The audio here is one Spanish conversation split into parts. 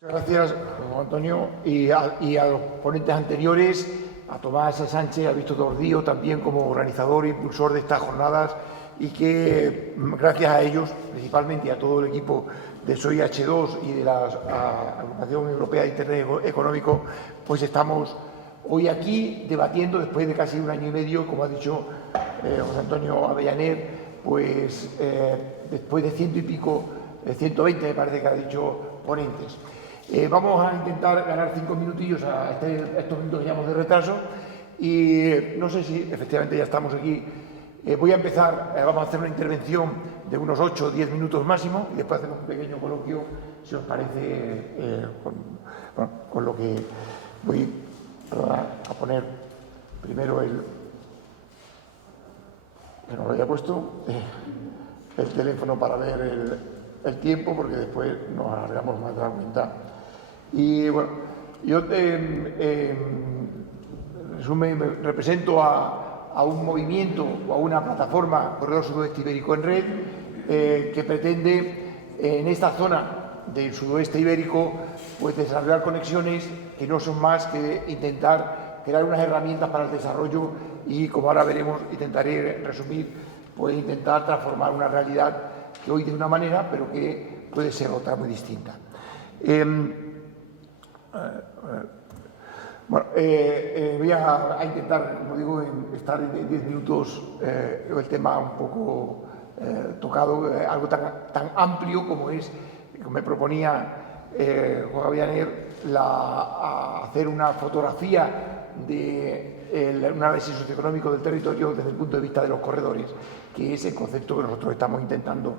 Muchas gracias, Juan Antonio, y a los ponentes anteriores, a Tomás Sánchez, a Víctor Tordío, también como organizador e impulsor de estas jornadas, y que gracias a ellos, principalmente a todo el equipo de Soy H2 y de la Agrupación Europea de Internet Económico, pues estamos hoy aquí debatiendo, después de casi un año y medio, como ha dicho José Antonio Avellaner, pues después de 100 y pico, 120 me parece que ha dicho ponentes. Vamos a intentar ganar 5 minutillos a estos minutos que llevamos de retraso y no sé si efectivamente ya estamos aquí. Voy a empezar, vamos a hacer una intervención de unos 8 o 10 minutos máximo y después hacemos un pequeño coloquio, si os parece, con lo que voy a poner primero que no lo había puesto, el teléfono para ver el tiempo, porque después nos alargamos más de la cuenta. Y bueno, yo resumen, represento a un movimiento o a una plataforma Corredor Sudoeste Ibérico en Red que pretende en esta zona del sudoeste ibérico pues desarrollar conexiones que no son más que intentar crear unas herramientas para el desarrollo y, como ahora veremos, intentaré resumir, pues intentar transformar una realidad que hoy de una manera, pero que puede ser otra muy distinta. Bueno, voy a intentar, como digo, estar en 10 minutos el tema un poco tocado, algo tan amplio como es, como me proponía Juan Avellaner, hacer una fotografía de un análisis socioeconómico del territorio desde el punto de vista de los corredores, que es el concepto que nosotros estamos intentando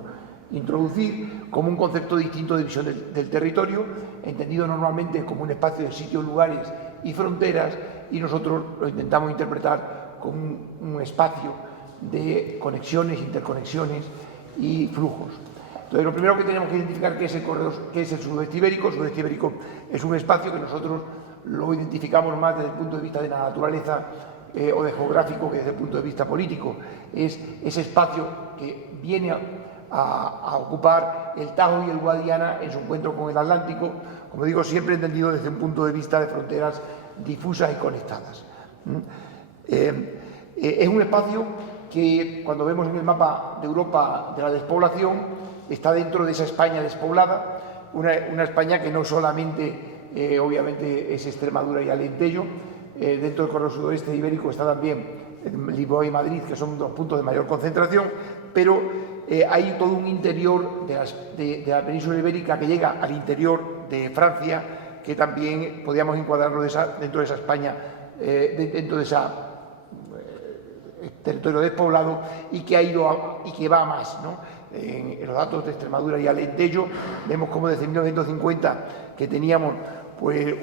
introducir como un concepto distinto de visión del territorio, entendido normalmente como un espacio de sitios, lugares y fronteras, y nosotros lo intentamos interpretar como un espacio de conexiones, interconexiones y flujos. Entonces, lo primero que tenemos que identificar qué es el corredor, qué es el sudoeste ibérico. El sudoeste ibérico es un espacio que nosotros lo identificamos más desde el punto de vista de la naturaleza o de geográfico que desde el punto de vista político. Es ese espacio que viene a ocupar el Tajo y el Guadiana en su encuentro con el Atlántico, como digo, siempre entendido desde un punto de vista de fronteras difusas y conectadas. Es un espacio que, cuando vemos en el mapa de Europa de la despoblación, está dentro de esa España despoblada, una España que no solamente, obviamente, es Extremadura y Alentejo. Dentro del corredor sudoeste ibérico está también Lisboa y Madrid, que son dos puntos de mayor concentración, pero hay todo un interior de la península ibérica que llega al interior de Francia, que también podríamos encuadrarlo dentro de esa España, dentro de ese territorio despoblado, y que ha ido y que va a más, ¿no? En los datos de Extremadura y Alentejo vemos como desde 1950, que teníamos pues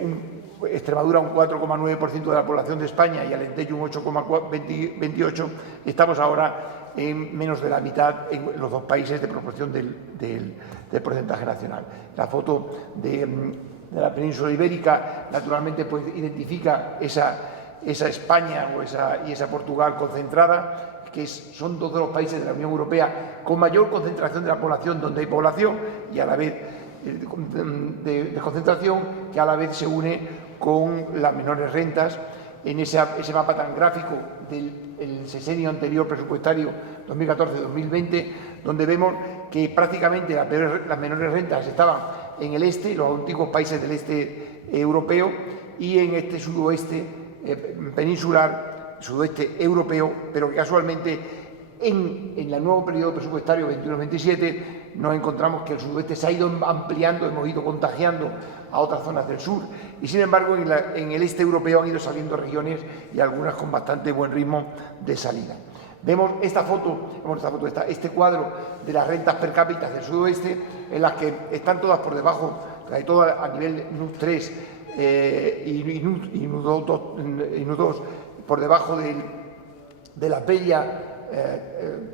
Extremadura un 4,9% de la población de España y Alentejo un 8,28%, estamos ahora en menos de la mitad en los dos países de proporción del porcentaje nacional. La foto de la península ibérica naturalmente pues identifica esa España y esa Portugal concentrada, que son todos los países de la Unión Europea con mayor concentración de la población, donde hay población, y a la vez de concentración, que a la vez se une con las menores rentas en ese mapa tan gráfico del sexenio anterior presupuestario 2014-2020, donde vemos que prácticamente las menores rentas estaban en el este, los antiguos países del este europeo, y en este sudoeste peninsular, sudoeste europeo, pero que casualmente en el nuevo periodo presupuestario 21-27 nos encontramos que el sudoeste se ha ido ampliando, hemos ido contagiando a otras zonas del sur, y sin embargo en el este europeo han ido saliendo regiones, y algunas con bastante buen ritmo de salida. Vemos este cuadro de las rentas per cápita del sudoeste, en las que están todas por debajo, todas a nivel NUTS 3 y NUTS 2, por debajo de la bella,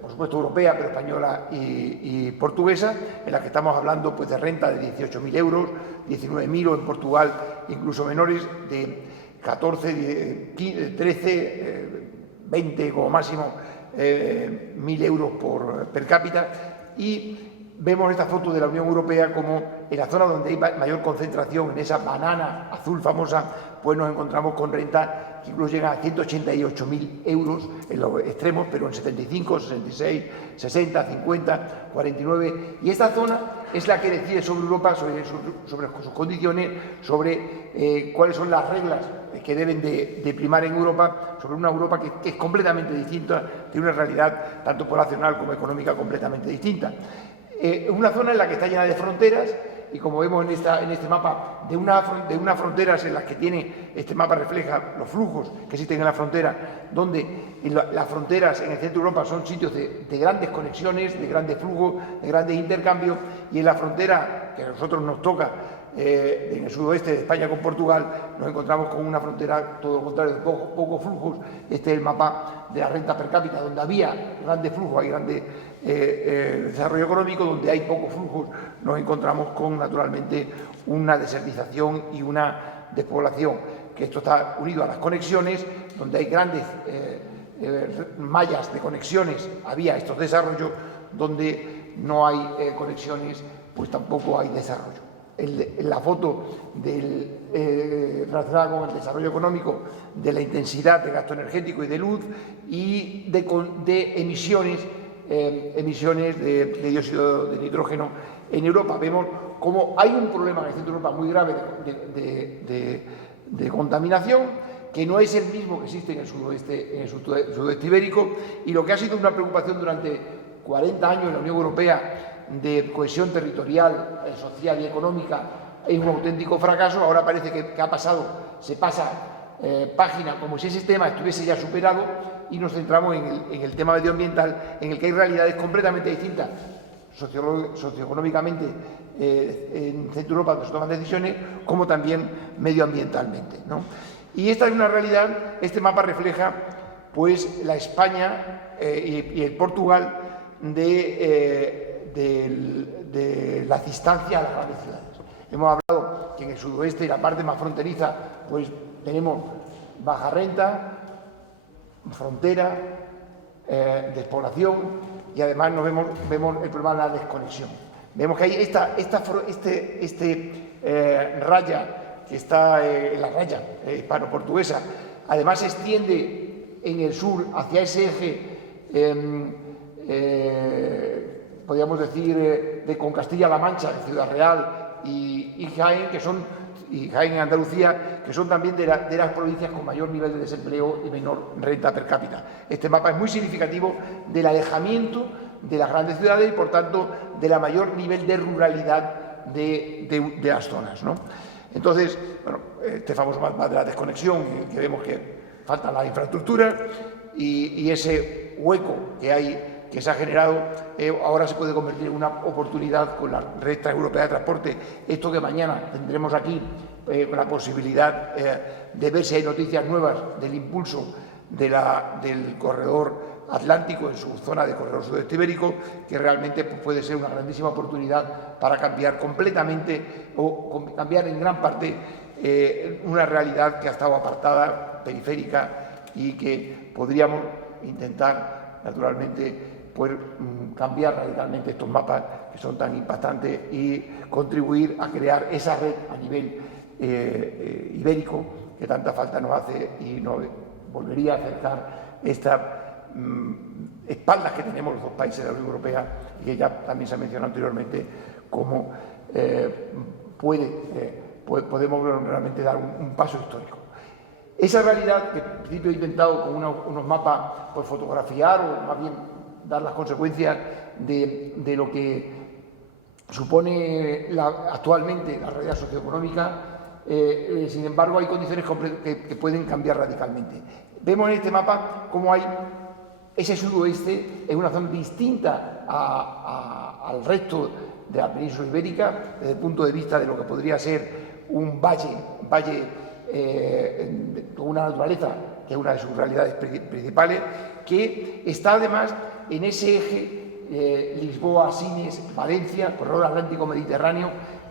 por supuesto europea, pero española y portuguesa, en la que estamos hablando pues de renta de 18.000 euros, 19.000, o en Portugal incluso menores, de 14, 13, 20 como máximo 1.000 euros per cápita. Y vemos esta foto de la Unión Europea como en la zona donde hay mayor concentración, en esa banana azul famosa, pues nos encontramos con rentas que incluso llegan a 188.000 euros en los extremos, pero en 75, 66, 60, 50, 49. Y esta zona es la que decide sobre Europa, sobre sus condiciones, sobre cuáles son las reglas que deben de primar en Europa, sobre una Europa que es completamente distinta, tiene una realidad tanto poblacional como económica completamente distinta. Es una zona en la que está llena de fronteras y como vemos en este mapa, de unas fronteras en las que tiene, este mapa refleja los flujos que existen en la frontera, donde las fronteras en el centro de Europa son sitios de grandes conexiones, de grandes flujos, de grandes intercambios, y en la frontera que a nosotros nos toca, en el sudoeste de España con Portugal, nos encontramos con una frontera todo lo contrario, de pocos flujos. Este es el mapa de la renta per cápita, donde había grandes flujos, hay grandes desarrollo económico, donde hay pocos flujos, nos encontramos con naturalmente una desertización y una despoblación, que esto está unido a las conexiones, donde hay grandes mallas de conexiones, había estos desarrollos, donde no hay conexiones, pues tampoco hay desarrollo. La foto relacionada con el desarrollo económico, de la intensidad de gasto energético y de luz y de emisiones de dióxido de nitrógeno en Europa. Vemos cómo hay un problema en el centro de Europa muy grave de contaminación, que no es el mismo que existe en el sudoeste ibérico, y lo que ha sido una preocupación durante 40 años en la Unión Europea de cohesión territorial, social y económica es un auténtico fracaso. Ahora parece que ha pasado, se pasa página como si ese tema estuviese ya superado y nos centramos en el tema medioambiental, en el que hay realidades completamente distintas socioeconómicamente en Centro Europa, donde se toman decisiones, como también medioambientalmente, ¿no? Y esta es una realidad. Este mapa refleja pues la España y el Portugal de las distancias a las grandes ciudades. Hemos hablado que en el sudoeste y la parte más fronteriza pues tenemos baja renta, frontera, despoblación, y además vemos el problema de la desconexión. Vemos que hay esta raya que está en la raya hispano-portuguesa, además se extiende en el sur hacia ese eje, podríamos decir, con Castilla-La Mancha, Ciudad Real y Jaén, y Jaén en Andalucía, que son también de las provincias con mayor nivel de desempleo y menor renta per cápita. Este mapa es muy significativo del alejamiento de las grandes ciudades y, por tanto, de la mayor nivel de ruralidad de las zonas, ¿no? Entonces, bueno, este famoso mapa de la desconexión, que vemos que falta la infraestructura y ese hueco que se ha generado, ahora se puede convertir en una oportunidad con la red transeuropea de transporte. Esto que mañana tendremos aquí, con la posibilidad de ver si hay noticias nuevas del impulso del corredor atlántico en su zona de corredor sudeste ibérico, que realmente puede ser una grandísima oportunidad para cambiar completamente o cambiar en gran parte una realidad que ha estado apartada, periférica, y que podríamos intentar naturalmente poder cambiar radicalmente estos mapas que son tan impactantes y contribuir a crear esa red a nivel ibérico que tanta falta nos hace y nos volvería a acercar estas espaldas que tenemos los dos países de la Unión Europea, y que ya también se ha mencionado anteriormente, cómo podemos realmente dar un paso histórico. Esa realidad que al principio he intentado con unos mapas pues, fotografiar, o más bien dar las consecuencias de lo que supone actualmente la realidad socioeconómica, sin embargo hay condiciones que pueden cambiar radicalmente. Vemos en este mapa cómo hay ese sudoeste en una zona distinta al resto de la península ibérica, desde el punto de vista de lo que podría ser un valle con una naturaleza que es una de sus realidades principales, que está además en ese eje Lisboa, Sines, Valencia, corredor atlántico-mediterráneo,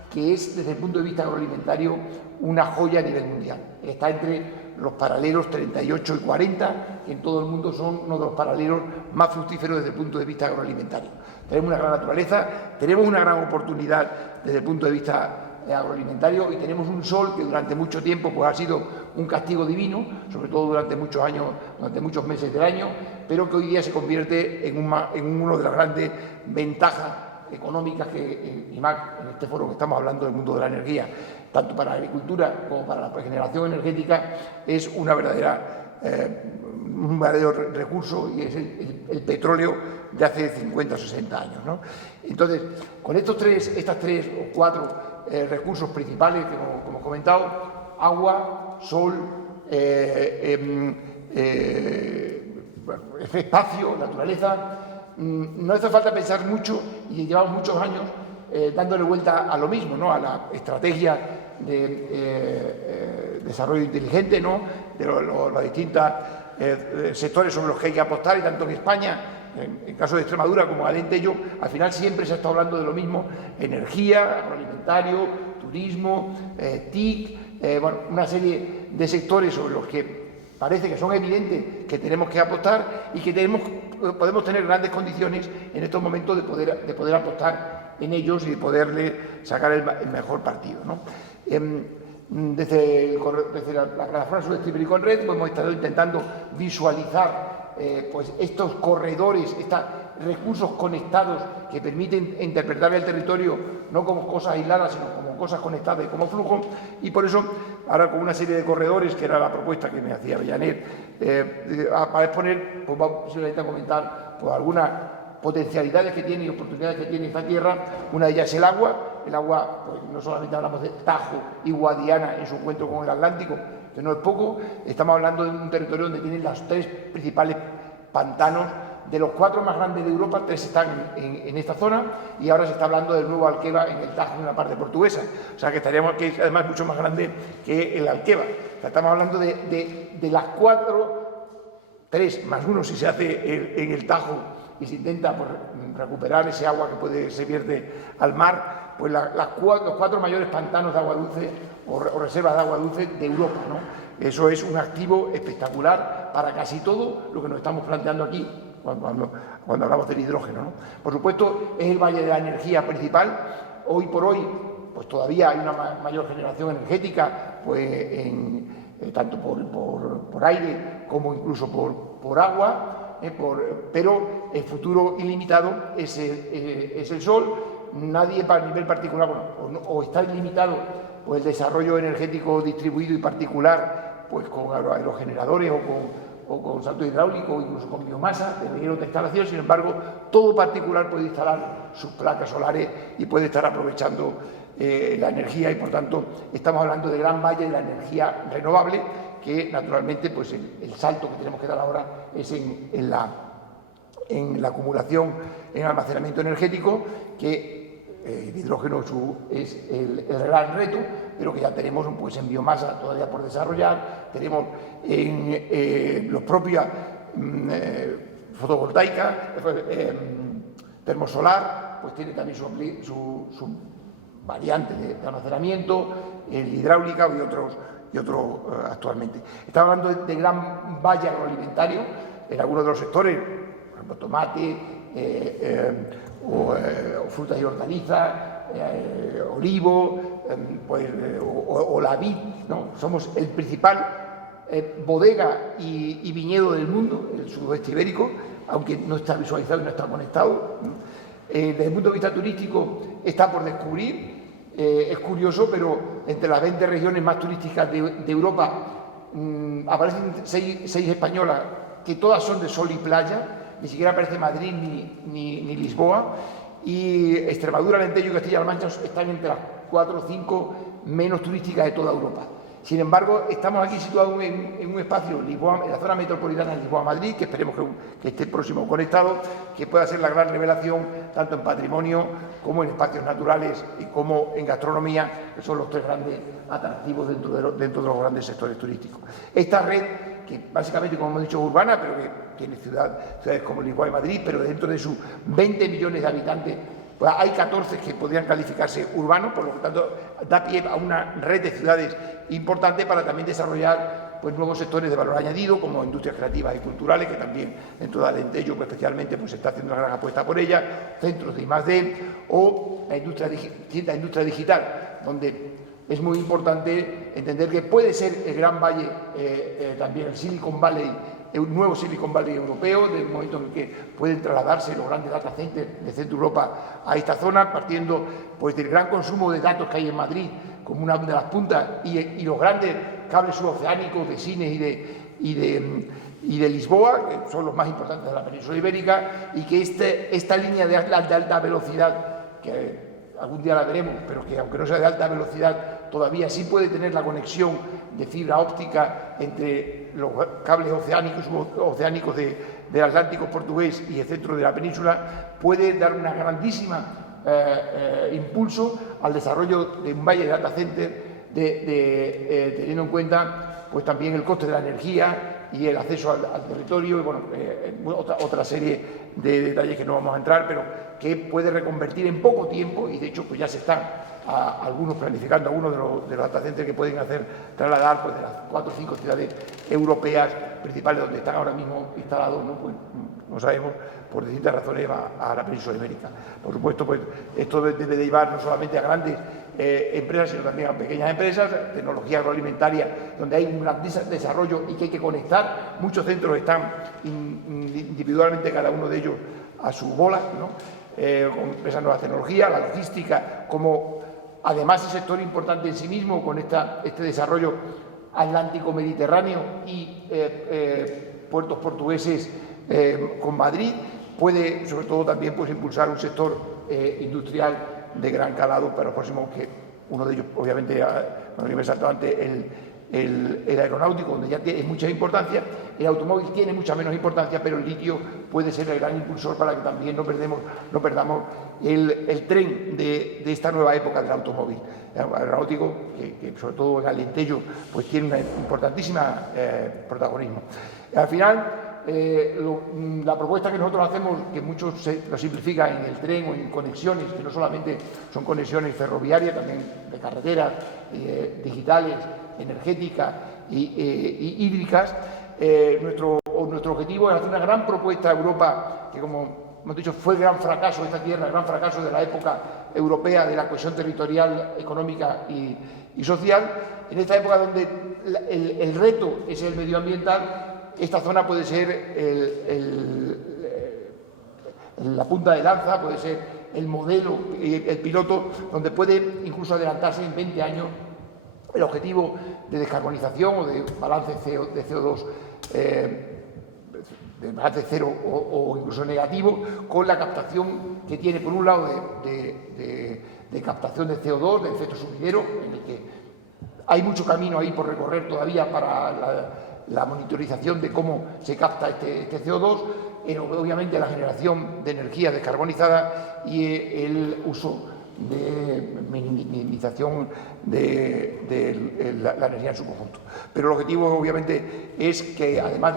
que es desde el punto de vista agroalimentario una joya a nivel mundial. Está entre los paralelos 38 y 40, que en todo el mundo son uno de los paralelos más fructíferos desde el punto de vista agroalimentario. Tenemos una gran naturaleza, tenemos una gran oportunidad desde el punto de vista agroalimentario y tenemos un sol que durante mucho tiempo pues, ha sido un castigo divino, sobre todo durante muchos años, durante muchos meses del año, pero que hoy día se convierte en una de las grandes ventajas económicas y más en este foro que estamos hablando del mundo de la energía, tanto para la agricultura como para la regeneración energética, es un verdadero recurso y es el petróleo de hace 50 o 60 años, ¿no? Entonces, con estas tres o cuatro recursos principales que como hemos comentado, agua, sol, espacio, naturaleza, no hace falta pensar mucho y llevamos muchos años dándole vuelta a lo mismo, ¿no? A la estrategia de desarrollo inteligente, ¿no? De los distintos sectores sobre los que hay que apostar, y tanto en España, en caso de Extremadura como Alentejo, al final siempre se está hablando de lo mismo: energía, agroalimentario, turismo, TIC, bueno, una serie de sectores sobre los que parece que son evidentes que tenemos que apostar y que podemos tener grandes condiciones en estos momentos de poder apostar en ellos y de poderle sacar el mejor partido, ¿no? Desde la plataforma Sudeste Ibérico-en-Red pues hemos estado intentando visualizar pues estos corredores, estos recursos conectados que permiten interpretar el territorio no como cosas aisladas, sino como cosas conectadas y como flujo, y por eso ahora con una serie de corredores, que era la propuesta que me hacía Bellaner, para exponer, pues vamos simplemente a comentar pues, algunas potencialidades que tiene y oportunidades que tiene esta tierra. Una de ellas es el agua. El agua, pues no solamente hablamos de Tajo y Guadiana en su encuentro con el Atlántico, que no es poco, estamos hablando de un territorio donde tienen los tres principales pantanos. De los 4 más grandes de Europa, 3 están en esta zona, y ahora se está hablando del nuevo Alqueva en el Tajo, en la parte portuguesa. O sea, que es además mucho más grande que el Alqueva. O sea, estamos hablando de las 4, 3 más 1 si se hace en el Tajo y se intenta pues, recuperar ese agua que se vierte al mar, pues los 4 mayores pantanos de agua dulce o reservas de agua dulce de Europa, ¿no? Eso es un activo espectacular para casi todo lo que nos estamos planteando aquí cuando hablamos del hidrógeno, ¿no? Por supuesto, es el valle de la energía principal. Hoy por hoy, pues todavía hay una mayor generación energética, pues tanto por aire como incluso por agua, pero el futuro ilimitado es el sol. Nadie a nivel particular, bueno, o está ilimitado pues el desarrollo energético distribuido y particular, pues con aerogeneradores o con salto hidráulico, o incluso con biomasa de reguero de instalación. Sin embargo, todo particular puede instalar sus placas solares y puede estar aprovechando la energía, y por tanto estamos hablando de gran valle de la energía renovable, que naturalmente pues el salto que tenemos que dar ahora es en la acumulación, en almacenamiento energético, que el hidrógeno es el gran reto, pero que ya tenemos pues, en biomasa todavía por desarrollar, tenemos en los propios fotovoltaica, termosolar, pues tiene también su variante de almacenamiento, el hidráulica y otros actualmente. Estamos hablando de gran valle agroalimentario en algunos de los sectores, por ejemplo, tomate, o frutas y hortalizas, olivo, o la vid, ¿no? Somos el principal bodega y viñedo del mundo, el sudoeste ibérico, aunque no está visualizado y no está conectado. Desde el punto de vista turístico está por descubrir. Es curioso, pero entre las 20 regiones más turísticas de Europa aparecen 6 españolas, que todas son de sol y playa. Ni siquiera aparece Madrid ni Lisboa, y Extremadura, Alentejo y Castilla-La Mancha están entre las 4 o 5 menos turísticas de toda Europa. Sin embargo, estamos aquí situados en un espacio, en la zona metropolitana de Lisboa-Madrid, que esperemos que esté próximo conectado, que pueda ser la gran revelación tanto en patrimonio como en espacios naturales y como en gastronomía, que son los 3 grandes atractivos dentro de los grandes sectores turísticos. Esta red, que básicamente, como hemos dicho, es urbana, pero que tiene ciudades como Lisboa y Madrid, pero dentro de sus 20 millones de habitantes, pues hay 14 que podrían calificarse urbanos, por lo tanto da pie a una red de ciudades importante para también desarrollar pues nuevos sectores de valor añadido, como industrias creativas y culturales, que también dentro de Alentejo pues, especialmente pues, se está haciendo una gran apuesta por ellas, centros de I+D, o la industria digital, donde es muy importante entender que puede ser el Gran Valle, también el Silicon Valley, un nuevo Silicon Valley europeo, del momento en que pueden trasladarse los grandes data centers de Centro Europa a esta zona, partiendo pues, del gran consumo de datos que hay en Madrid como una de las puntas y los grandes cables suboceánicos de Sines y de Lisboa, que son los más importantes de la península ibérica, y que esta línea de alta velocidad, que algún día la veremos, pero que aunque no sea de alta velocidad, todavía sí puede tener la conexión de fibra óptica entre los cables oceánicos del Atlántico portugués y el centro de la península, puede dar una grandísima impulso al desarrollo de un valle de data center, teniendo en cuenta pues, también el coste de la energía y el acceso al territorio, y bueno, otra serie de detalles que no vamos a entrar, pero que puede reconvertir en poco tiempo, y de hecho pues ya se están algunos planificando, algunos de los data centers que pueden trasladar pues, de las 4 o 5 ciudades europeas principales donde están ahora mismo instalados, ¿no? Pues, no sabemos, por distintas razones, a la península ibérica. Por supuesto, pues esto debe de llevar no solamente a grandes empresas, sino también a pequeñas empresas, tecnología agroalimentaria, donde hay un gran desarrollo y que hay que conectar. Muchos centros están individualmente, cada uno de ellos, a su bola, ¿no? Con empresas de nuevas tecnologías, la logística, como además es sector importante en sí mismo, con este desarrollo atlántico-mediterráneo y puertos portugueses con Madrid, puede sobre todo también pues, impulsar un sector industrial de gran calado para los próximos, que uno de ellos obviamente, como he saltado antes, el aeronáutico, donde ya tiene mucha importancia, el automóvil tiene mucha menos importancia, pero el litio puede ser el gran impulsor para que también no perdamos el tren de esta nueva época del automóvil. El aeronáutico, que sobre todo en Alentejo, pues tiene un importantísimo protagonismo. Al final, la propuesta que nosotros hacemos, que muchos lo simplifican en el tren o en conexiones, que no solamente son conexiones ferroviarias, también de carreteras, digitales, energéticas y hídricas. Nuestro objetivo es hacer una gran propuesta a Europa, que como hemos dicho fue el gran fracaso de esta tierra, el gran fracaso de la época europea de la cohesión territorial, económica y social. En esta época donde el reto es el medioambiental, esta zona puede ser la punta de lanza, puede ser el modelo, el piloto, donde puede incluso adelantarse en 20 años el objetivo de descarbonización o de balance de CO2, de balance cero o incluso negativo, con la captación que tiene, por un lado, de captación de CO2, de efecto sumidero, en el que hay mucho camino ahí por recorrer todavía para la monitorización de cómo se capta este CO2, obviamente la generación de energía descarbonizada y el uso de minimización de la energía en su conjunto. Pero el objetivo obviamente es que además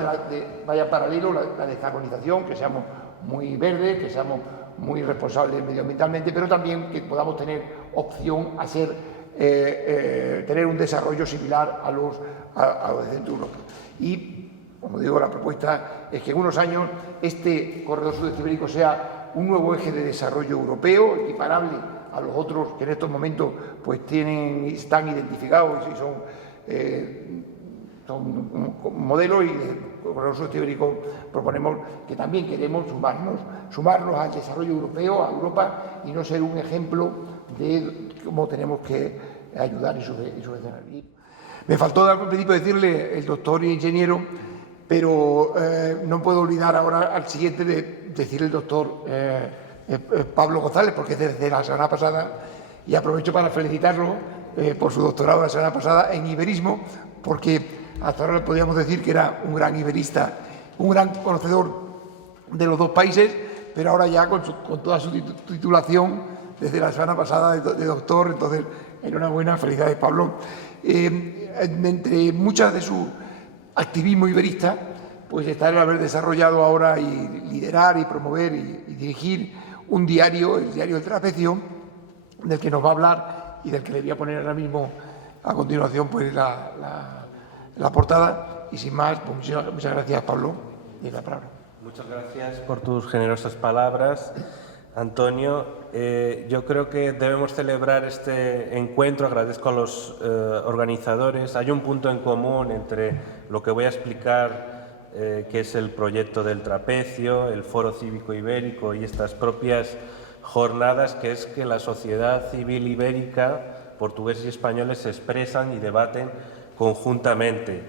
vaya paralelo la descarbonización, que seamos muy verdes, que seamos muy responsables medioambientalmente, pero también que podamos tener opción a tener un desarrollo similar a los de Centro Europa. Y, como digo, la propuesta es que en unos años este corredor sudeste ibérico sea un nuevo eje de desarrollo europeo, equiparable a los otros que en estos momentos pues están identificados y son modelos, y el corredor sudeste ibérico proponemos que también queremos sumarnos al desarrollo europeo, a Europa, y no ser un ejemplo de cómo tenemos que ayudar y subvencionar. Me faltó al principio decirle el doctor y ingeniero, pero no puedo olvidar ahora al siguiente de decirle el doctor Pablo González, porque es desde la semana pasada, y aprovecho para felicitarlo por su doctorado la semana pasada en iberismo, porque hasta ahora podíamos decir que era un gran iberista, un gran conocedor de los dos países, pero ahora ya con toda su titulación desde la semana pasada de doctor. Entonces, enhorabuena, felicidades, Pablo. Entre muchas de su activismo iberista, pues está el haber desarrollado ahora y liderar y promover y dirigir un diario, el diario El Trapecio, del que nos va a hablar y del que le voy a poner ahora mismo a continuación pues la la portada. Y sin más, pues muchas gracias, Pablo, y la palabra. Muchas gracias por tus generosas palabras, Antonio. Yo creo que debemos celebrar este encuentro. Agradezco a los organizadores. Hay un punto en común entre lo que voy a explicar, que es el proyecto del Trapecio, el Foro Cívico Ibérico y estas propias jornadas, que es que la sociedad civil ibérica, portugueses y españoles, se expresan y debaten conjuntamente.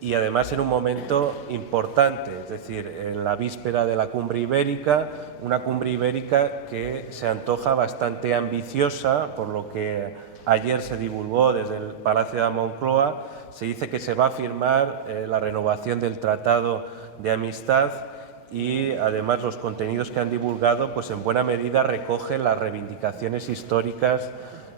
Y además en un momento importante, es decir, en la víspera de la cumbre ibérica, una cumbre ibérica que se antoja bastante ambiciosa, por lo que ayer se divulgó desde el Palacio de la Moncloa. Se dice que se va a firmar la renovación del Tratado de Amistad y además los contenidos que han divulgado pues en buena medida recogen las reivindicaciones históricas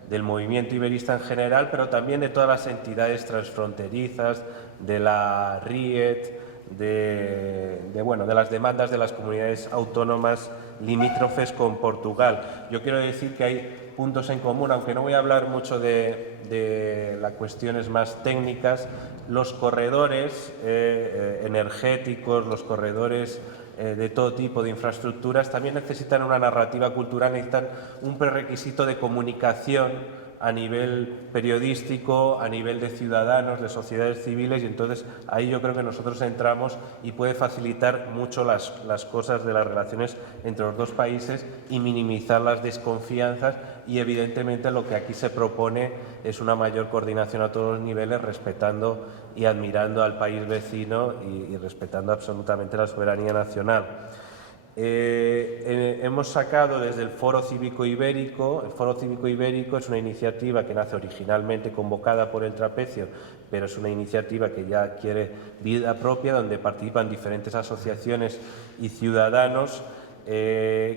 del movimiento iberista en general, pero también de todas las entidades transfronterizas, de la RIET, de las demandas de las comunidades autónomas limítrofes con Portugal. Yo quiero decir que hay puntos en común, aunque no voy a hablar mucho de las cuestiones más técnicas. Los corredores energéticos, los corredores de todo tipo de infraestructuras también necesitan una narrativa cultural, necesitan un prerequisito de comunicación a nivel periodístico, a nivel de ciudadanos, de sociedades civiles, y entonces ahí yo creo que nosotros entramos y puede facilitar mucho las cosas de las relaciones entre los dos países y minimizar las desconfianzas, y evidentemente lo que aquí se propone es una mayor coordinación a todos los niveles, respetando y admirando al país vecino y respetando absolutamente la soberanía nacional. Hemos sacado desde el Foro Cívico Ibérico. El Foro Cívico Ibérico es una iniciativa que nace originalmente convocada por el Trapecio, pero es una iniciativa que ya adquiere vida propia, donde participan diferentes asociaciones y ciudadanos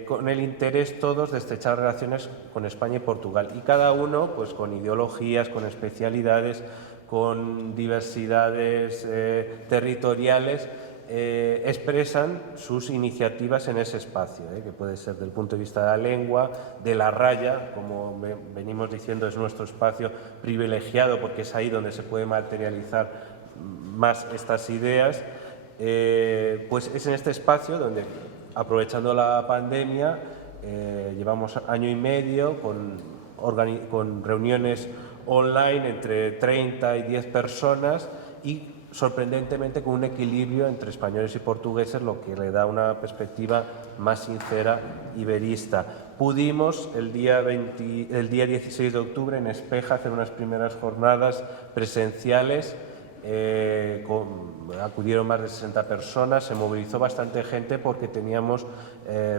con el interés todos de estrechar relaciones con España y Portugal, y cada uno pues con ideologías, con especialidades, con diversidades territoriales, expresan sus iniciativas en ese espacio, que puede ser del punto de vista de la lengua, de la raya, como venimos diciendo, es nuestro espacio privilegiado porque es ahí donde se puede materializar más estas ideas. Pues es en este espacio donde, aprovechando la pandemia, llevamos año y medio con reuniones online entre 30 y 10 personas y sorprendentemente con un equilibrio entre españoles y portugueses, lo que le da una perspectiva más sincera iberista. Pudimos el día 16 de octubre en Espeja hacer unas primeras jornadas presenciales. Acudieron más de 60 personas, se movilizó bastante gente porque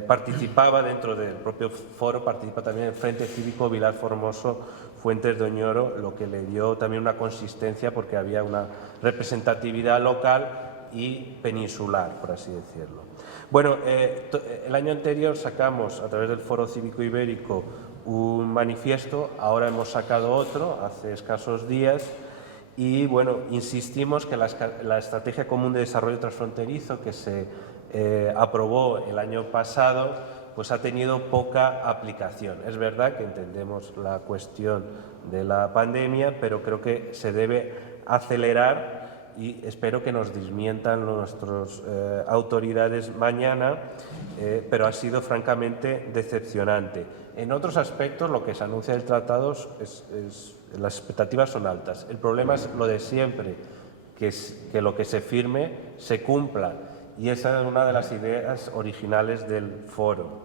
participaba dentro del propio foro, participa también el Frente Cívico Vilar Formoso Fuentes de Oñoro, lo que le dio también una consistencia porque había una representatividad local y peninsular, por así decirlo. Bueno, el año anterior sacamos a través del Foro Cívico Ibérico un manifiesto, ahora hemos sacado otro hace escasos días. Y bueno, insistimos que la Estrategia Común de Desarrollo Transfronterizo que se aprobó el año pasado, pues ha tenido poca aplicación. Es verdad que entendemos la cuestión de la pandemia, pero creo que se debe acelerar y espero que nos desmientan nuestras autoridades mañana, pero ha sido francamente decepcionante. En otros aspectos, lo que se anuncia del tratado las expectativas son altas. El problema es lo de siempre, que lo que se firme se cumpla, y esa es una de las ideas originales del foro.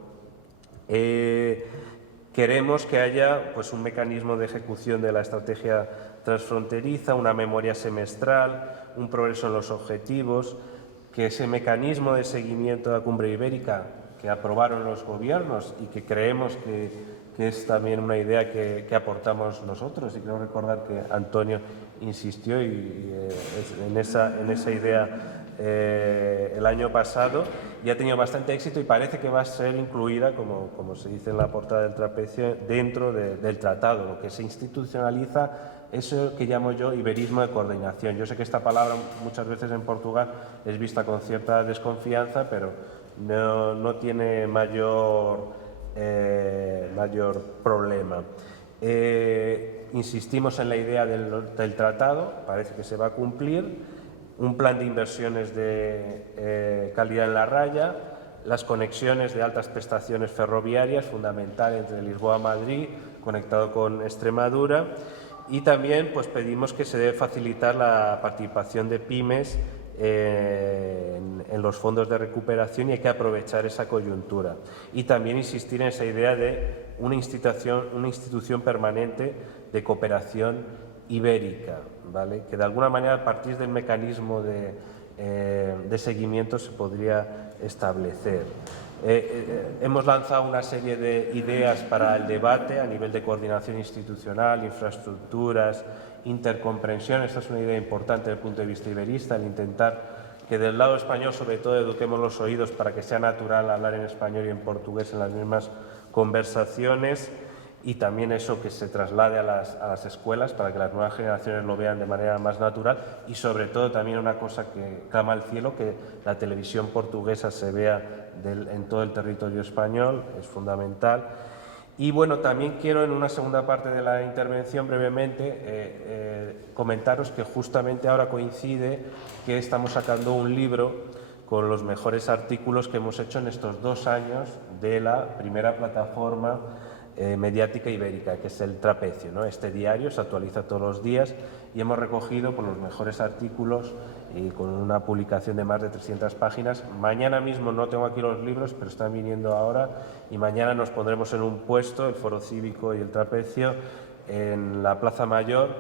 Queremos que haya pues, un mecanismo de ejecución de la estrategia transfronteriza, una memoria semestral, un progreso en los objetivos, que ese mecanismo de seguimiento de la cumbre ibérica que aprobaron los gobiernos y que creemos que es también una idea que aportamos nosotros, y creo recordar que Antonio insistió en esa idea el año pasado, y ha tenido bastante éxito y parece que va a ser incluida, como se dice en la portada del Trapecio, dentro del tratado, lo que se institucionaliza, eso que llamo yo iberismo de coordinación. Yo sé que esta palabra muchas veces en Portugal es vista con cierta desconfianza, pero no tiene mayor problema. Insistimos en la idea del tratado, parece que se va a cumplir, un plan de inversiones de calidad en la raya, las conexiones de altas prestaciones ferroviarias, fundamental entre Lisboa y Madrid, conectado con Extremadura, y también pues, pedimos que se debe facilitar la participación de pymes en los fondos de recuperación y hay que aprovechar esa coyuntura. Y también insistir en esa idea de una institución permanente de cooperación ibérica, ¿vale? Que de alguna manera a partir del mecanismo de seguimiento se podría establecer. Hemos lanzado una serie de ideas para el debate a nivel de coordinación institucional, infraestructuras, intercomprensión. Esta es una idea importante desde el punto de vista iberista, el intentar que del lado español sobre todo eduquemos los oídos para que sea natural hablar en español y en portugués en las mismas conversaciones, y también eso que se traslade a las escuelas para que las nuevas generaciones lo vean de manera más natural, y sobre todo también una cosa que clama al cielo, que la televisión portuguesa se vea en todo el territorio español, es fundamental. Y bueno, también quiero en una segunda parte de la intervención brevemente comentaros que justamente ahora coincide que estamos sacando un libro con los mejores artículos que hemos hecho en estos 2 años de la primera plataforma mediática ibérica, que es el Trapecio, ¿no? Este diario se actualiza todos los días y hemos recogido por los mejores artículos y con una publicación de más de 300 páginas. Mañana mismo no tengo aquí los libros, pero están viniendo ahora, y mañana nos pondremos en un puesto, el Foro Cívico y el Trapecio, en la Plaza Mayor,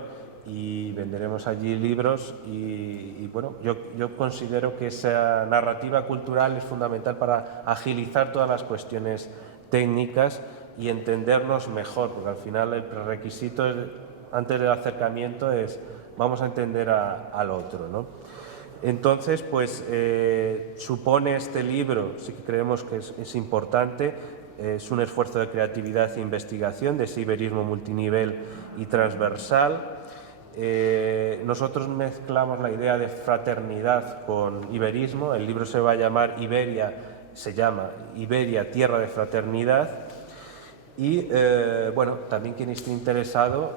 y venderemos allí libros y bueno, yo considero que esa narrativa cultural es fundamental para agilizar todas las cuestiones técnicas y entendernos mejor, porque al final el prerequisito antes del acercamiento es vamos a entender al otro, ¿no? Entonces, pues supone este libro, sí que creemos que es importante, es un esfuerzo de creatividad e investigación, de ese iberismo multinivel y transversal. Nosotros mezclamos la idea de fraternidad con iberismo. El libro se va a llamar se llama Iberia, Tierra de Fraternidad. Y bueno, también quien esté interesado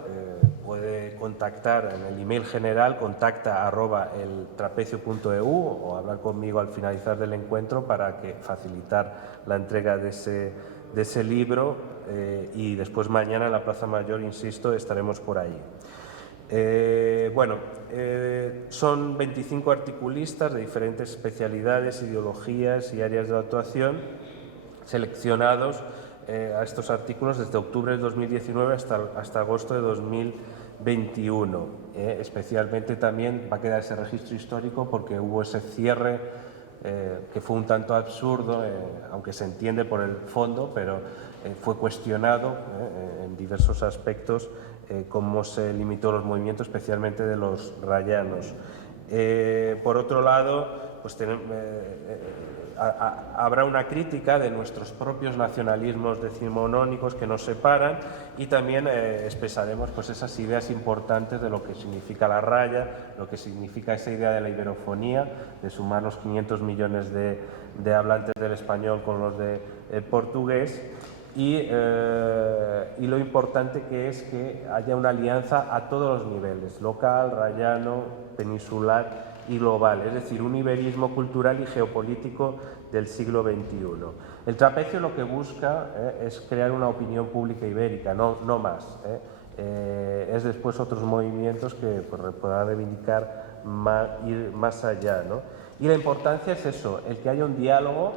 puede contactar en el email general contacta@eltrapecio.eu o hablar conmigo al finalizar del encuentro para facilitar la entrega de ese libro, y después mañana en la Plaza Mayor, insisto, estaremos por ahí. Bueno, son 25 articulistas de diferentes especialidades, ideologías y áreas de actuación seleccionados a estos artículos desde octubre del 2019 hasta agosto de 2021. Especialmente también va a quedar ese registro histórico porque hubo ese cierre que fue un tanto absurdo, aunque se entiende por el fondo, pero fue cuestionado en diversos aspectos cómo se limitó los movimientos, especialmente de los rayanos. Por otro lado, pues habrá una crítica de nuestros propios nacionalismos decimonónicos que nos separan, y también expresaremos pues, esas ideas importantes de lo que significa la raya, lo que significa esa idea de la iberofonía, de sumar los 500 millones de hablantes del español con los del portugués, y lo importante que es que haya una alianza a todos los niveles, local, rayano, peninsular y global, es decir, un iberismo cultural y geopolítico del siglo XXI. El Trapecio lo que busca es crear una opinión pública ibérica, no más. Es después otros movimientos que pues, podrán reivindicar ir más allá, ¿no? Y la importancia es eso, el que haya un diálogo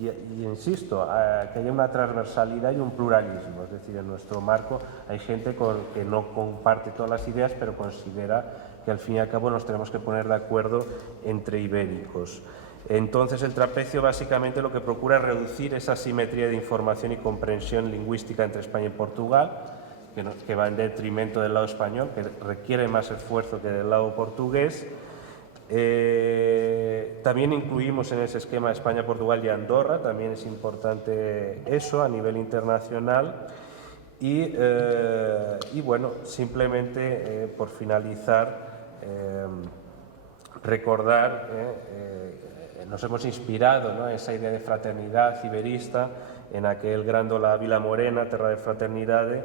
y insisto, que haya una transversalidad y un pluralismo, es decir, en nuestro marco hay gente que no comparte todas las ideas, pero considera que al fin y al cabo nos tenemos que poner de acuerdo entre ibéricos. Entonces el Trapecio básicamente lo que procura es reducir esa asimetría de información y comprensión lingüística entre España y Portugal, que va en detrimento del lado español, que requiere más esfuerzo que del lado portugués. También incluimos en ese esquema España, Portugal y Andorra, también es importante eso a nivel internacional. Y bueno, simplemente por finalizar, recordar, nos hemos inspirado, ¿no?, en esa idea de fraternidad iberista, en aquel Grándola Vila Morena, Terra de Fraternidade,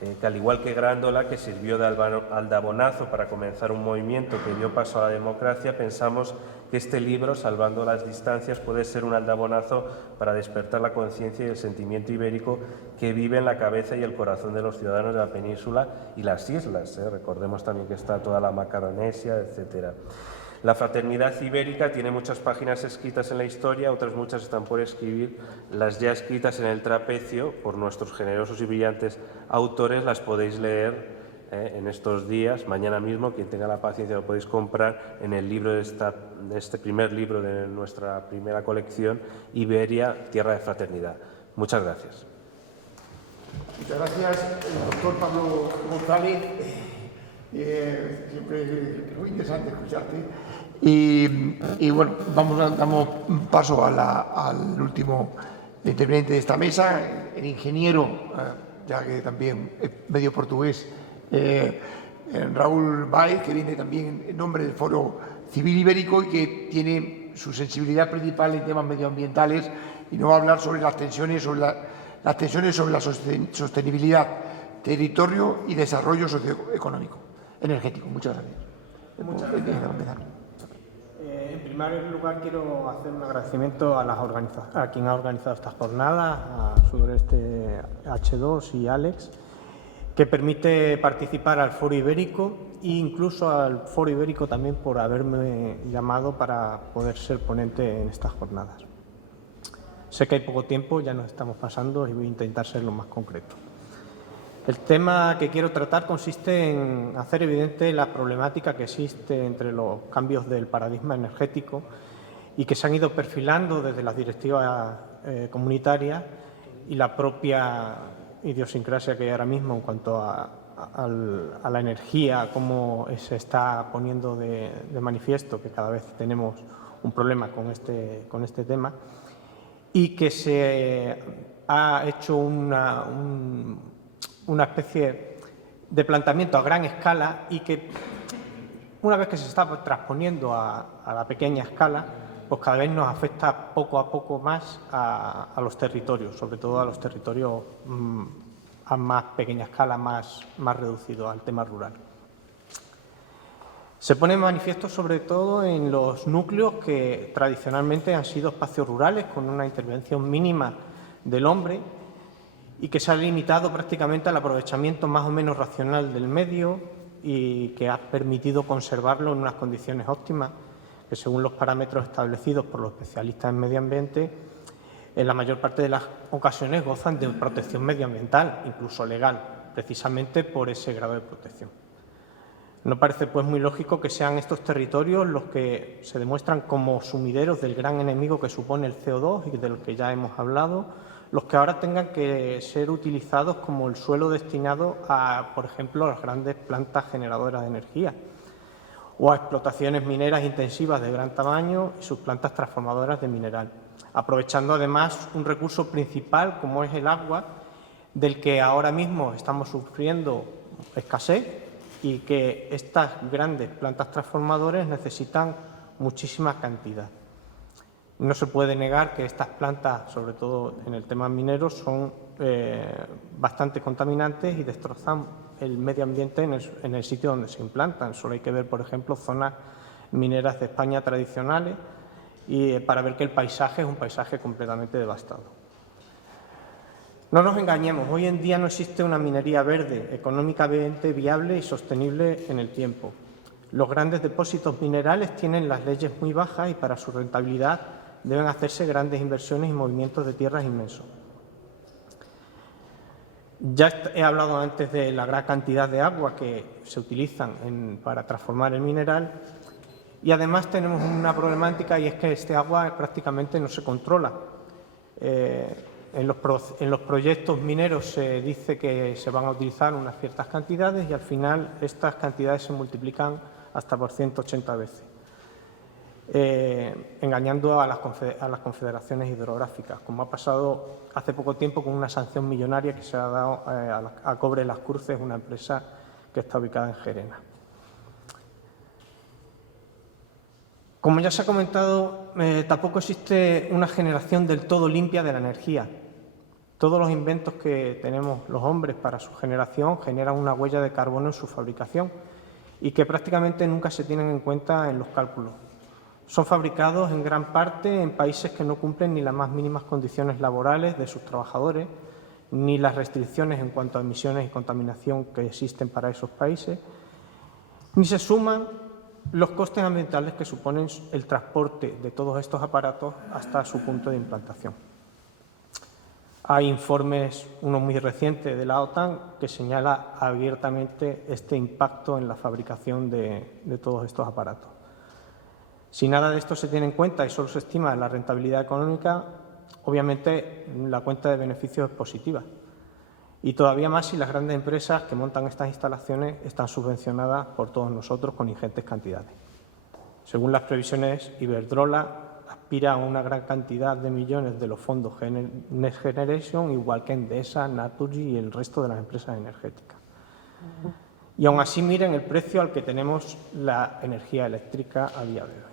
que al igual que Grándola, que sirvió de aldabonazo para comenzar un movimiento que dio paso a la democracia, pensamos que este libro, Salvando las distancias, puede ser un aldabonazo para despertar la conciencia y el sentimiento ibérico que vive en la cabeza y el corazón de los ciudadanos de la península y las islas. Recordemos también que está toda la Macaronesia, etcétera. La fraternidad ibérica tiene muchas páginas escritas en la historia, otras muchas están por escribir. Las ya escritas en el trapecio por nuestros generosos y brillantes autores las podéis leer en estos días, mañana mismo. Quien tenga la paciencia lo podéis comprar en el libro de este primer libro de nuestra primera colección, Iberia, Tierra de Fraternidad. Muchas gracias. Muchas gracias, doctor Pablo González. Siempre es muy interesante escucharte. Y bueno, damos paso al último interveniente de esta mesa, el ingeniero, ya que también es medio portugués, Raúl Báez, que viene también en nombre del Foro Civil Ibérico y que tiene su sensibilidad principal en temas medioambientales y nos va a hablar sobre las tensiones sobre la sostenibilidad, territorio y desarrollo socioeconómico, energético. Muchas gracias. Muchas gracias. En primer lugar, quiero hacer un agradecimiento a quien ha organizado esta jornada, a Sudeste H2 y Alex, que permite participar al Foro Ibérico e incluso al Foro Ibérico también por haberme llamado para poder ser ponente en estas jornadas. Sé que hay poco tiempo, ya nos estamos pasando y voy a intentar ser lo más concreto. El tema que quiero tratar consiste en hacer evidente la problemática que existe entre los cambios del paradigma energético y que se han ido perfilando desde las directivas comunitarias y la propia idiosincrasia que hay ahora mismo en cuanto a la energía, cómo se está poniendo de manifiesto que cada vez tenemos un problema con este tema y que se ha hecho una especie de planteamiento a gran escala y que una vez que se está transponiendo a la pequeña escala, pues cada vez nos afecta poco a poco más a los territorios, sobre todo a los territorios a más pequeña escala, más reducidos al tema rural. Se pone en manifiesto sobre todo en los núcleos que tradicionalmente han sido espacios rurales con una intervención mínima del hombre y que se ha limitado prácticamente al aprovechamiento más o menos racional del medio y que ha permitido conservarlo en unas condiciones óptimas que, según los parámetros establecidos por los especialistas en medio ambiente, en la mayor parte de las ocasiones gozan de protección medioambiental, incluso legal, precisamente por ese grado de protección. No parece pues muy lógico que sean estos territorios los que se demuestran como sumideros del gran enemigo que supone el CO2 y del que ya hemos hablado, los que ahora tengan que ser utilizados como el suelo destinado a, por ejemplo, las grandes plantas generadoras de energía o a explotaciones mineras intensivas de gran tamaño y sus plantas transformadoras de mineral, aprovechando además un recurso principal como es el agua, del que ahora mismo estamos sufriendo escasez y que estas grandes plantas transformadoras necesitan muchísima cantidad. No se puede negar que estas plantas, sobre todo en el tema minero, son bastante contaminantes y destrozan el medio ambiente en el sitio donde se implantan. Solo hay que ver, por ejemplo, zonas mineras de España tradicionales para ver que el paisaje es un paisaje completamente devastado. No nos engañemos, hoy en día no existe una minería verde, económicamente viable y sostenible en el tiempo. Los grandes depósitos minerales tienen las leyes muy bajas y para su rentabilidad deben hacerse grandes inversiones y movimientos de tierras inmensos. Ya he hablado antes de la gran cantidad de agua que se utilizan para transformar el mineral y además tenemos una problemática y es que este agua prácticamente no se controla. En los proyectos mineros se dice que se van a utilizar unas ciertas cantidades y al final estas cantidades se multiplican hasta por 180 veces. Engañando a las confederaciones hidrográficas, como ha pasado hace poco tiempo con una sanción millonaria que se ha dado a Cobre Las Cruces, una empresa que está ubicada en Gerena. Como ya se ha comentado, tampoco existe una generación del todo limpia de la energía. Todos los inventos que tenemos los hombres para su generación generan una huella de carbono en su fabricación y que prácticamente nunca se tienen en cuenta en los cálculos. Son fabricados en gran parte en países que no cumplen ni las más mínimas condiciones laborales de sus trabajadores, ni las restricciones en cuanto a emisiones y contaminación que existen para esos países, ni se suman los costes ambientales que suponen el transporte de todos estos aparatos hasta su punto de implantación. Hay informes, uno muy reciente de la OTAN, que señala abiertamente este impacto en la fabricación de todos estos aparatos. Si nada de esto se tiene en cuenta y solo se estima la rentabilidad económica, obviamente la cuenta de beneficios es positiva. Y todavía más si las grandes empresas que montan estas instalaciones están subvencionadas por todos nosotros con ingentes cantidades. Según las previsiones, Iberdrola aspira a una gran cantidad de millones de los fondos Next Generation, igual que Endesa, Naturgy y el resto de las empresas energéticas. Y aún así miren el precio al que tenemos la energía eléctrica a día de hoy.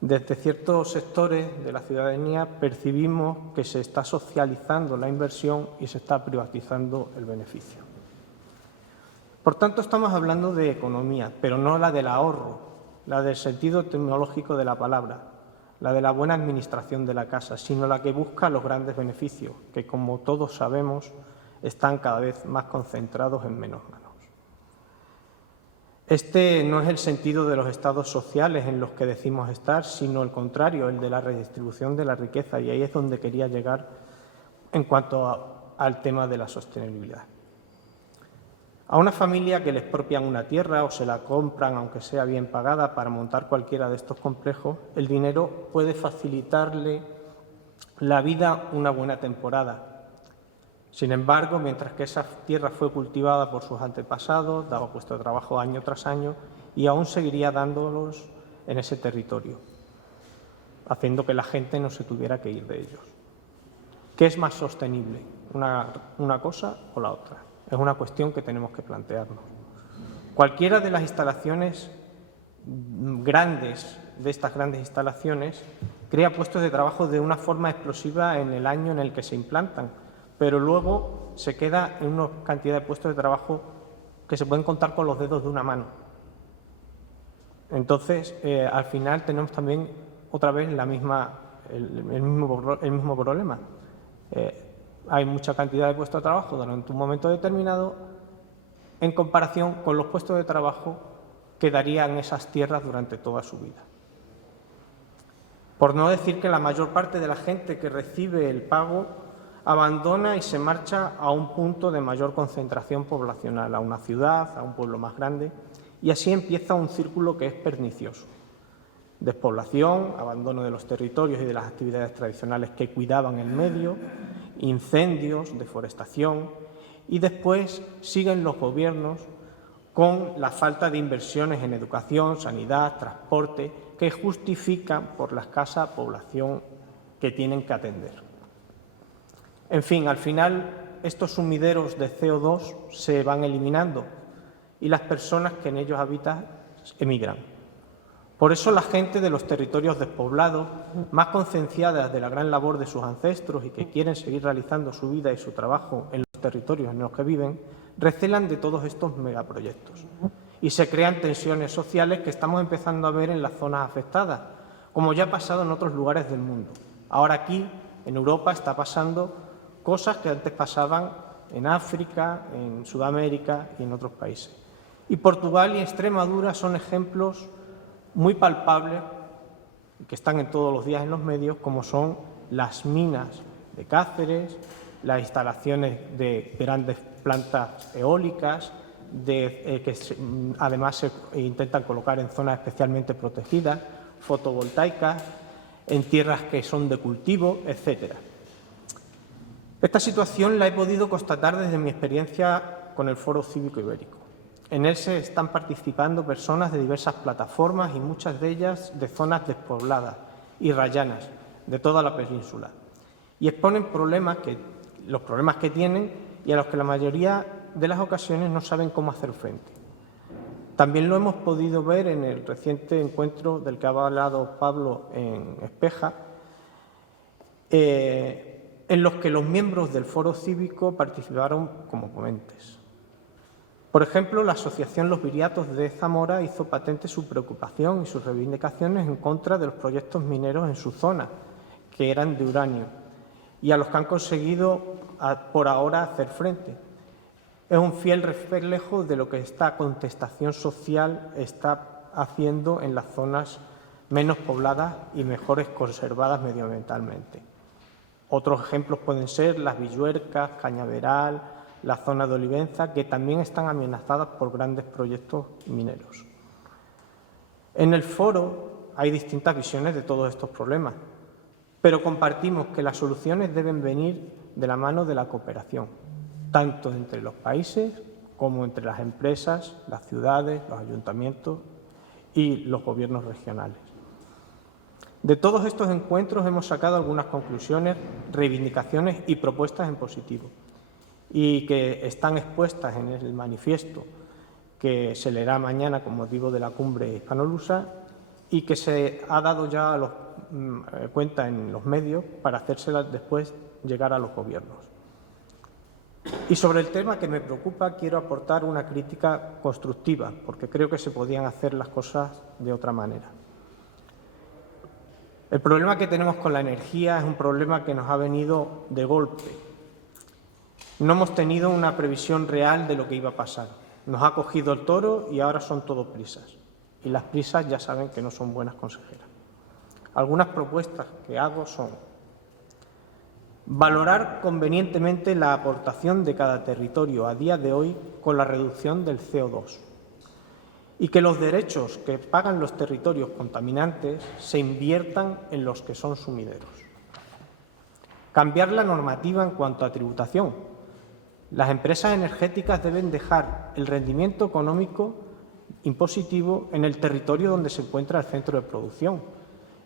Desde ciertos sectores de la ciudadanía percibimos que se está socializando la inversión y se está privatizando el beneficio. Por tanto, estamos hablando de economía, pero no la del ahorro, la del sentido etimológico de la palabra, la de la buena administración de la casa, sino la que busca los grandes beneficios, que, como todos sabemos, están cada vez más concentrados en menos manos. Este no es el sentido de los estados sociales en los que decimos estar, sino el contrario, el de la redistribución de la riqueza, y ahí es donde quería llegar en cuanto al tema de la sostenibilidad. A una familia que le expropian una tierra o se la compran, aunque sea bien pagada, para montar cualquiera de estos complejos, el dinero puede facilitarle la vida una buena temporada. Sin embargo, mientras que esa tierra fue cultivada por sus antepasados, daba puesto de trabajo año tras año y aún seguiría dándolos en ese territorio, haciendo que la gente no se tuviera que ir de ellos. ¿Qué es más sostenible, una cosa o la otra? Es una cuestión que tenemos que plantearnos. Cualquiera de las instalaciones grandes, de estas grandes instalaciones, crea puestos de trabajo de una forma explosiva en el año en el que se implantan, pero luego se queda en una cantidad de puestos de trabajo que se pueden contar con los dedos de una mano. Entonces, al final tenemos también otra vez el mismo problema. Hay mucha cantidad de puestos de trabajo durante un momento determinado en comparación con los puestos de trabajo que darían esas tierras durante toda su vida. Por no decir que la mayor parte de la gente que recibe el pago abandona y se marcha a un punto de mayor concentración poblacional, a una ciudad, a un pueblo más grande, y así empieza un círculo que es pernicioso. Despoblación, abandono de los territorios y de las actividades tradicionales que cuidaban el medio, incendios, deforestación, y después siguen los gobiernos con la falta de inversiones en educación, sanidad, transporte, que justifican por la escasa población que tienen que atender. En fin, al final estos sumideros de CO2 se van eliminando y las personas que en ellos habitan emigran. Por eso la gente de los territorios despoblados, más concienciadas de la gran labor de sus ancestros y que quieren seguir realizando su vida y su trabajo en los territorios en los que viven, recelan de todos estos megaproyectos. Y se crean tensiones sociales que estamos empezando a ver en las zonas afectadas, como ya ha pasado en otros lugares del mundo. Ahora aquí, en Europa, está pasando cosas que antes pasaban en África, en Sudamérica y en otros países. Y Portugal y Extremadura son ejemplos muy palpables, que están en todos los días en los medios, como son las minas de Cáceres, las instalaciones de grandes plantas eólicas, que además se intentan colocar en zonas especialmente protegidas, fotovoltaicas, en tierras que son de cultivo, etc. Esta situación la he podido constatar desde mi experiencia con el Foro Cívico Ibérico. En él se están participando personas de diversas plataformas y muchas de ellas de zonas despobladas y rayanas de toda la península. Y exponen los problemas que tienen y a los que la mayoría de las ocasiones no saben cómo hacer frente. También lo hemos podido ver en el reciente encuentro del que ha hablado Pablo en Espeja, en los que los miembros del foro cívico participaron como ponentes. Por ejemplo, la Asociación Los Viriatos de Zamora hizo patente su preocupación y sus reivindicaciones en contra de los proyectos mineros en su zona, que eran de uranio, y a los que han conseguido por ahora hacer frente. Es un fiel reflejo de lo que esta contestación social está haciendo en las zonas menos pobladas y mejores conservadas medioambientalmente. Otros ejemplos pueden ser las Villuercas, Cañaveral, la zona de Olivenza, que también están amenazadas por grandes proyectos mineros. En el foro hay distintas visiones de todos estos problemas, pero compartimos que las soluciones deben venir de la mano de la cooperación, tanto entre los países como entre las empresas, las ciudades, los ayuntamientos y los gobiernos regionales. De todos estos encuentros hemos sacado algunas conclusiones, reivindicaciones y propuestas en positivo, y que están expuestas en el manifiesto que se leerá mañana con motivo de la cumbre hispanolusa y que se ha dado ya cuenta en los medios para hacérselas después llegar a los gobiernos. Y sobre el tema que me preocupa quiero aportar una crítica constructiva, porque creo que se podían hacer las cosas de otra manera. El problema que tenemos con la energía es un problema que nos ha venido de golpe. No hemos tenido una previsión real de lo que iba a pasar. Nos ha cogido el toro y ahora son todo prisas. Y las prisas ya saben que no son buenas consejeras. Algunas propuestas que hago son valorar convenientemente la aportación de cada territorio a día de hoy con la reducción del CO2 y que los derechos que pagan los territorios contaminantes se inviertan en los que son sumideros. Cambiar la normativa en cuanto a tributación. Las empresas energéticas deben dejar el rendimiento económico impositivo en el territorio donde se encuentra el centro de producción.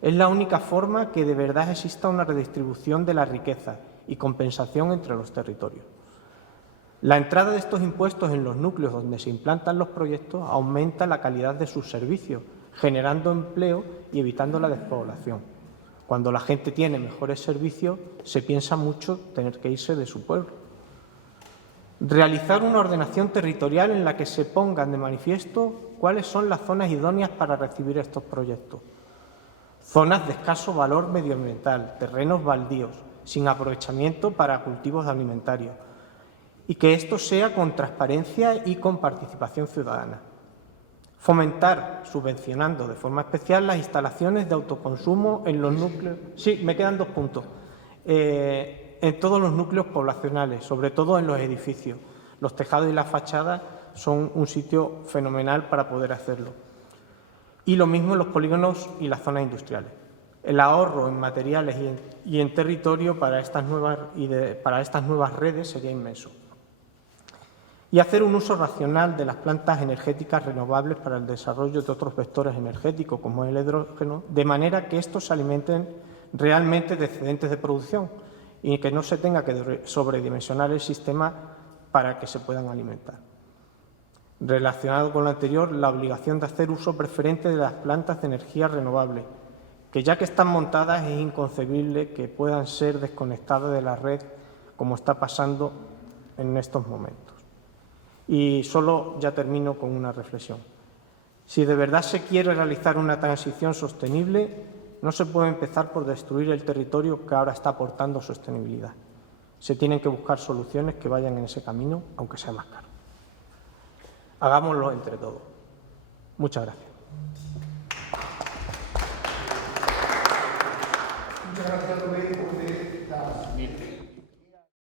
Es la única forma que de verdad exista una redistribución de la riqueza y compensación entre los territorios. La entrada de estos impuestos en los núcleos donde se implantan los proyectos aumenta la calidad de sus servicios, generando empleo y evitando la despoblación. Cuando la gente tiene mejores servicios, se piensa mucho tener que irse de su pueblo. Realizar una ordenación territorial en la que se pongan de manifiesto cuáles son las zonas idóneas para recibir estos proyectos. Zonas de escaso valor medioambiental, terrenos baldíos, sin aprovechamiento para cultivos alimentarios, y que esto sea con transparencia y con participación ciudadana. Fomentar, subvencionando de forma especial las instalaciones de autoconsumo en los núcleos. Sí, me quedan 2 puntos. En todos los núcleos poblacionales, sobre todo en los edificios. Los tejados y las fachadas son un sitio fenomenal para poder hacerlo. Y lo mismo en los polígonos y las zonas industriales. El ahorro en materiales y en territorio para estas nuevas redes sería inmenso. Y hacer un uso racional de las plantas energéticas renovables para el desarrollo de otros vectores energéticos, como el hidrógeno, de manera que estos se alimenten realmente de excedentes de producción y que no se tenga que sobredimensionar el sistema para que se puedan alimentar. Relacionado con lo anterior, la obligación de hacer uso preferente de las plantas de energía renovable, que ya que están montadas es inconcebible que puedan ser desconectadas de la red como está pasando en estos momentos. Y solo ya termino con una reflexión. Si de verdad se quiere realizar una transición sostenible, no se puede empezar por destruir el territorio que ahora está aportando sostenibilidad. Se tienen que buscar soluciones que vayan en ese camino, aunque sea más caro. Hagámoslo entre todos. Muchas gracias. Muchas gracias, Roberto.